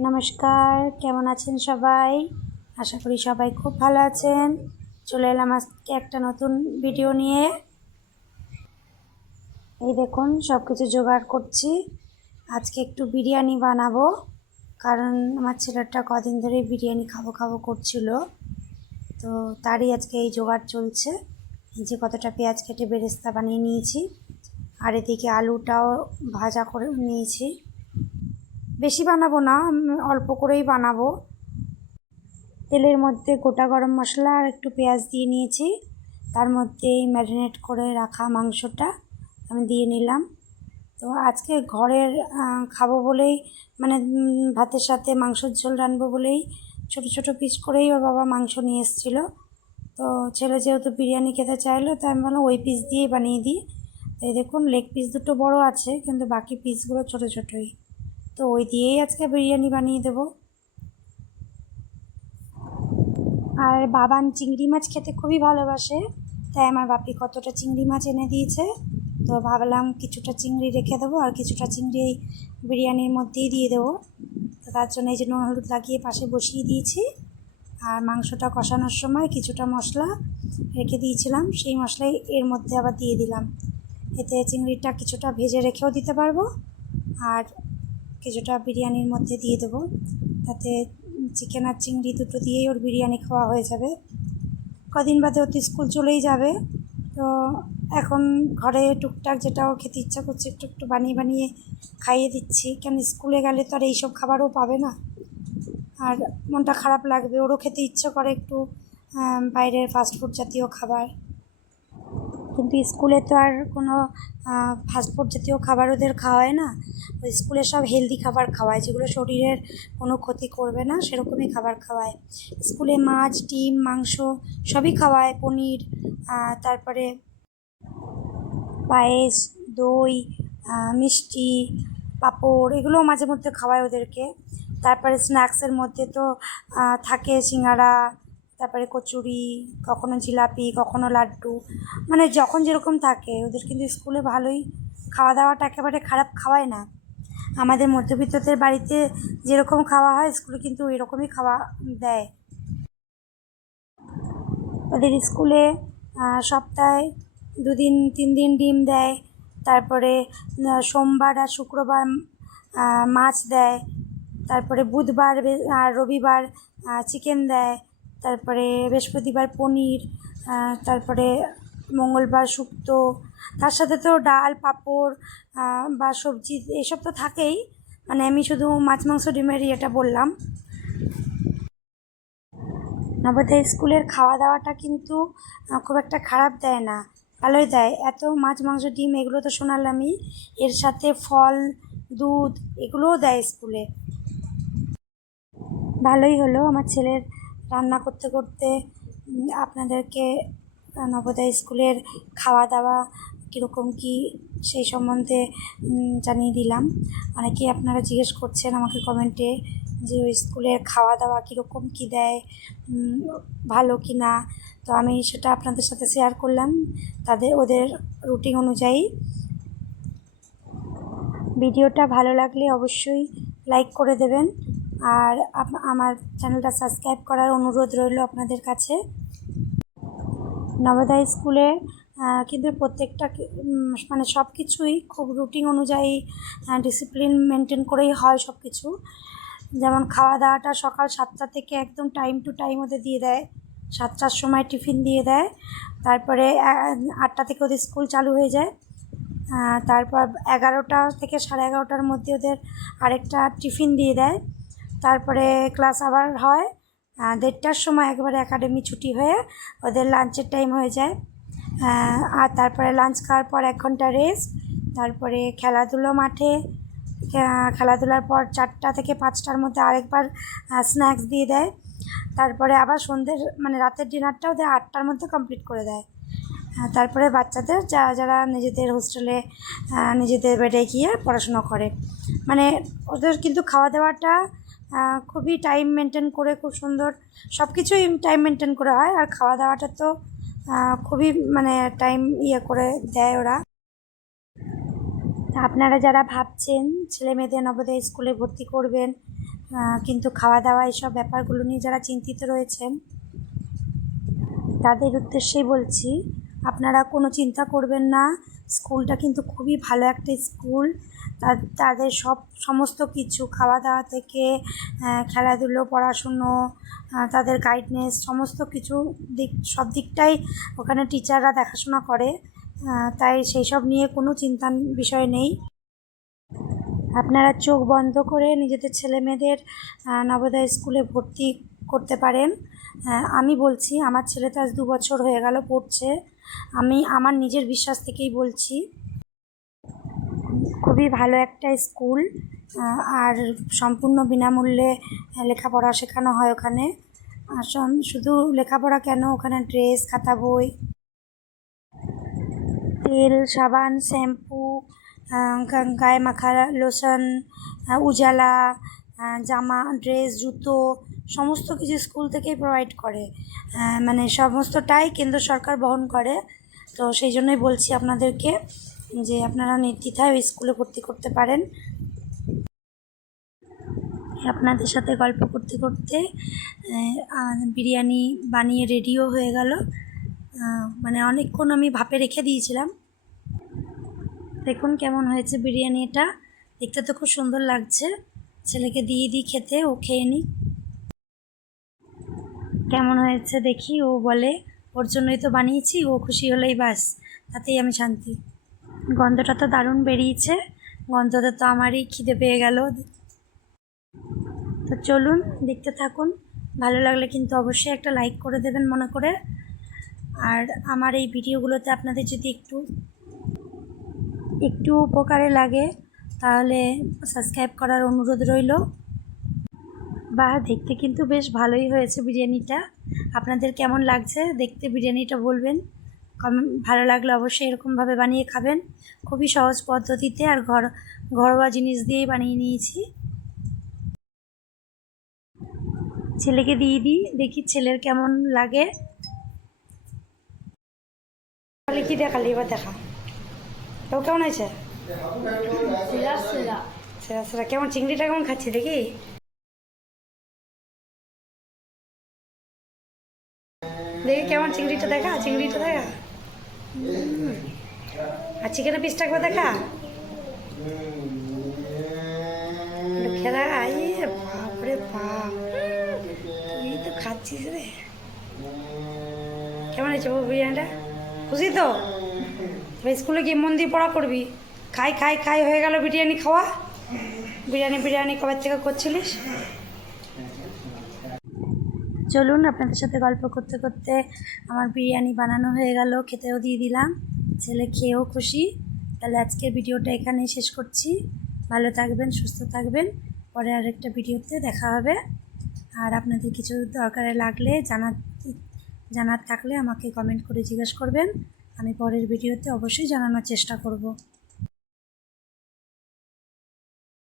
নমস্কার, কেমন আছেন সবাই? আশা করি সবাই খুব ভালো আছেন। চলে এলাম আজকে একটা নতুন ভিডিও নিয়ে। এই দেখুন সব কিছু জোগাড় করছি। আজকে একটু বিরিয়ানি বানাবো, কারণ আমার ছেলেটা কদিন ধরে বিরিয়ানি খাবো খাবো করছিল। তো তারই আজকে এই জোগাড় চলছে। এই যে কতটা পেঁয়াজ কেটে বেরেস্তা বানিয়ে নিয়েছি, আর এদিকে আলুটাও ভাজা করে নিয়েছি। বেশি বানাবো না, অল্প করেই বানাবো। তেলের মধ্যে গোটা গরম মশলা আর একটু পেঁয়াজ দিয়ে নিয়েছি, তার মধ্যেই ম্যারিনেট করে রাখা মাংসটা আমি দিয়ে নিলাম। তো আজকে ঘরের খাবো বলেই, মানে ভাতের সাথে মাংসের ঝোল রানবো বলেই ছোট ছোট পিস করেই ওর বাবা মাংস নিয়ে এসেছিলো। তো ছেলে যেহেতু বিরিয়ানি খেতে চাইলো, তাই আমি বললাম ওই পিস দিয়েই বানিয়ে দিই। তাই দেখুন লেগ পিস দুটো বড় আছে, কিন্তু বাকি পিসগুলো ছোটো ছোটোই। তো ওই দিয়েই আজকে বিরিয়ানি বানিয়ে দেবো। আর বাবান চিংড়ি মাছ খেতে খুবই ভালোবাসে, তাই আমার বাপি কতটা চিংড়ি মাছ এনে দিয়েছে। তো ভাবলাম কিছুটা চিংড়ি রেখে দেবো, আর কিছুটা চিংড়ি এই বিরিয়ানির মধ্যেই দিয়ে দেবো। তো তার জন্য এই যে নুন হলুদ লাগিয়ে পাশে বসিয়ে দিয়েছি। আর মাংসটা কষানোর সময় কিছুটা মশলা রেখে দিয়েছিলাম, সেই মশলাই এর মধ্যে আবার দিয়ে দিলাম। এতে চিংড়িটা কিছুটা ভেজে রেখেও দিতে পারবো, আর কিছুটা বিরিয়ানির মধ্যে দিয়ে দেবো। তাতে চিকেন আর চিংড়ি দুটো দিয়েই ওর বিরিয়ানি খাওয়া হয়ে যাবে। কদিন বাদে ও তো স্কুল চলেই যাবে। তো এখন ঘরে টুকটাক যেটা ওর খেতে ইচ্ছা করছে একটু একটু বানিয়ে বানিয়ে খাইয়ে দিচ্ছি, কেন স্কুলে গেলে তো আর এইসব খাবারও পাবে না, আর মনটা খারাপ লাগবে। ওরও খেতে ইচ্ছে করে একটু বাইরের ফাস্টফুড জাতীয় খাবার, কিন্তু স্কুলে তো আর কোনো ফাস্টফুড জাতীয় খাবার ওদের খাওয়ায় না। ওই স্কুলে সব হেলদি খাবার খাওয়ায়, যেগুলো শরীরের কোনো ক্ষতি করবে না, সেরকমই খাবার খাওয়ায়। স্কুলে মাছ, ডিম, মাংস সবই খাওয়ায়, পনির, তারপরে পায়েস, দই, মিষ্টি, পাঁপড়, এগুলোও মাঝে মধ্যে খাওয়ায় ওদেরকে। তারপরে স্ন্যাক্সের মধ্যে তো থাকে সিঙ্গারা, তারপরে কচুরি, কখনো জিলাপি, কখনো লাড্ডু, মানে যখন যেরকম থাকে ওদের। কিন্তু স্কুলে ভালোই খাওয়া দাওয়াটা একেবারে খারাপ খাওয়ায় না। আমাদের মধ্যবিত্তদের বাড়িতে যেরকম খাওয়া হয়, স্কুলে কিন্তু এরকমই খাওয়া দেয়। ওদের স্কুলে সপ্তাহে 2 দিন 3 দিন ডিম দেয়, তারপরে সোমবার আর শুক্রবার মাছ দেয়, তারপরে বুধবার আর রবিবার চিকেন দেয়, তারপরে বৃহস্পতিবার পনির, তারপরে মঙ্গলবার শুক্তো। তার সাথে তো ডাল, পাঁপড় বা সবজি এসব তো থাকেই। মানে আমি শুধু মাছ মাংস ডিমের ইয়েটা বললাম। নবোদয় স্কুলের খাওয়া দাওয়াটা কিন্তু খুব একটা খারাপ দেয় না, ভালোই দেয়। এত মাছ মাংস ডিম এগুলো তো শোনালামই, এর সাথে ফল, দুধ এগুলোও দেয় স্কুলে। ভালোই হলো আমার ছেলের রান্না করতে করতে আপনাদেরকে নবোদয় স্কুলের খাওয়া দাওয়া কীরকম কী সেই সম্বন্ধে জানিয়ে দিলাম। অনেকেই আপনারা জিজ্ঞেস করছেন আমাকে কমেন্টে যে ওই স্কুলের খাওয়া দাওয়া কীরকম কী দেয়, ভালো কি না। তো আমি সেটা আপনাদের সাথে শেয়ার করলাম ওদের রুটিন অনুযায়ী। ভিডিওটা ভালো লাগলে অবশ্যই লাইক করে দেবেন, আর আমার চ্যানেলটা সাবস্ক্রাইব করার অনুরোধ রইল আপনাদের কাছে। নবোদয় স্কুলে কিন্তু প্রত্যেকটা মানে সব কিছুই খুব রুটিন অনুযায়ী ডিসিপ্লিন মেনটেন করেই হয় সব কিছু। যেমন খাওয়া দাওয়াটা সকাল 7টা থেকে একদম টাইম টু টাইম ওদের দিয়ে দেয়। 7টার সময় টিফিন দিয়ে দেয়, তারপরে 8টা থেকে ওদের স্কুল চালু হয়ে যায়। তারপর 11টা থেকে 11:30টার মধ্যে ওদের আরেকটা টিফিন দিয়ে দেয়। তারপরে ক্লাস আবার হয় 1:30টার সময়, একবারে একাডেমি ছুটি হয়ে ওদের লাঞ্চের টাইম হয়ে যায়। আর তারপরে লাঞ্চ খাওয়ার পর 1 ঘন্টা রেস্ট, তারপরে খেলাধুলো মাঠে। খেলাধুলার পর 4টা থেকে 5টার মধ্যে আরেকবার স্ন্যাক্স দিয়ে দেয়। তারপরে আবার সন্ধ্যের মানে রাতের ডিনারটা ওদের 8টার মধ্যে কমপ্লিট করে দেয়। তারপরে বাচ্চাদের যারা নিজেদের হোস্টেলে নিজেদের বেডে গিয়ে পড়াশুনো করে। মানে ওদের কিন্তু খাওয়া দাওয়াটা খুবই টাইম মেনটেন করে, খুব সুন্দর সব কিছুই টাইম মেনটেন করে হয়। আর খাওয়া দাওয়াটা তো খুবই মানে টাইম করে দেয় ওরা। আপনারা যারা ভাবছেন ছেলে মেয়েদের নবোদয় স্কুলে ভর্তি করবেন, কিন্তু খাওয়া দাওয়া এইসব ব্যাপারগুলো নিয়ে যারা চিন্তিত রয়েছেন তাদের উদ্দেশ্যেই বলছি, আপনারা কোনো চিন্তা করবেন না। স্কুলটা কিন্তু খুবই ভালো একটা স্কুল। তাদের সমস্ত কিছু খাওয়া দাওয়া থেকে খেলাধুলো, পড়াশুনো, তাদের গাইডনেস, সমস্ত কিছু সব দিকটাই ওখানে টিচাররা দেখাশোনা করে। তাই সেই সব নিয়ে কোনো চিন্তার বিষয় নেই। আপনারা চোখ বন্ধ করে নিজেদের ছেলেমেয়েদের নবোদয় স্কুলে ভর্তি করতে পারেন। আমি বলছি, আমার ছেলে তো আজ 2 বছর হয়ে গেল পড়ছে। আমি আমার নিজের বিশ্বাস থেকেই বলছি, খুবই ভালো একটা স্কুল। আর সম্পূর্ণ বিনামূল্যে লেখাপড়া শেখানো হয় ওখানে। আর শুধু লেখাপড়া কেন, ওখানে ড্রেস, খাতা, বই, তেল, সাবান, শ্যাম্পু, গায়ে মাখার লোশন, উজালা, জামা, ড্রেস, জুতো, সমস্ত কিছু স্কুল থেকেই প্রোভাইড করে। মানে সমস্তটাই কেন্দ্র সরকার বহন করে। তো সেই জন্যই বলছি আপনাদেরকে যে আপনারা নির্দ্বিধায় ওই স্কুলে ভর্তি করতে পারেন। আপনাদের সাথে গল্প করতে করতে বিরিয়ানি বানিয়ে রেডিও হয়ে গেল। মানে অনেকক্ষণ আমি ভাপে রেখে দিয়েছিলাম। দেখুন কেমন হয়েছে বিরিয়ানিটা, দেখতে তো খুব সুন্দর লাগছে। ছেলেকে দিয়ে দিই খেতে, ও খেয়ে নিই। কেমন হয়েছে দেখি, ও বলে ওর জন্যই তো বানিয়েছি, ও খুশি হলেই বাস, তাতেই আমি শান্তি। গন্ধটা তো দারুণ বেরিয়েছে, গন্ধটা তো আমারই খিদে পেয়ে গেল। তো চলুন দেখতে থাকুন। ভালো লাগলে কিন্তু অবশ্যই একটা লাইক করে দেবেন মনে করে। আর আমার এই ভিডিওগুলোতে আপনাদের যদি একটু উপকারে লাগে তাহলে সাবস্ক্রাইব করার অনুরোধ রইল। দেখতে কিন্তু বেশ ভালোই হয়েছে বিরিয়ানিটা। আপনাদের কেমন লাগছে দেখতে বিরিয়ানিটা বলবেন। ভালো লাগলে অবশ্যই এরকমভাবে বানিয়ে খাবেন। খুবই সহজ পদ্ধতিতে আর ঘরোয়া জিনিস দিয়েই বানিয়ে নিয়েছি। ছেলেকে দিয়ে দিই, দেখি ছেলের কেমন লাগে। তাহলে কি দেখালি, এবার দেখা তো কেমন হয়েছে। সেরা সেরা। কেমন চিংড়িটা কেমন খাচ্ছি দেখি। দেখি কেমন চিংড়িটা দেখা, চিংড়িটা দেখা। আর চিকেনের পিসটা একবার দেখা। খেলা বাপরে বাপ, তুই তো খাচ্ছিস রে। কেমন হয়েছে বিরিয়ানিটা? খুশি তো? স্কুলে গিয়ে মন দিয়ে পড়া করবি। খাই খাই খাই হয়ে গেল বিরিয়ানি খাওয়া। বিরিয়ানি কবে থেকে করছিলিস? চলুন আপনাদের সাথে গল্প করতে করতে আমার বিরিয়ানি বানানো হয়ে গেল, খেতেও দিয়ে দিলাম, ছেলে খেয়েও খুশি। তাহলে আজকের ভিডিওটা এখানেই শেষ করছি। ভালো থাকবেন, সুস্থ থাকবেন। পরে আরেকটা ভিডিওতে দেখা হবে। আর আপনাদের কিছু দরকারে লাগলে জানার থাকলে আমাকে কমেন্ট করে জিজ্ঞেস করবেন। আমি পরের ভিডিওতে অবশ্যই জানানোর চেষ্টা করব।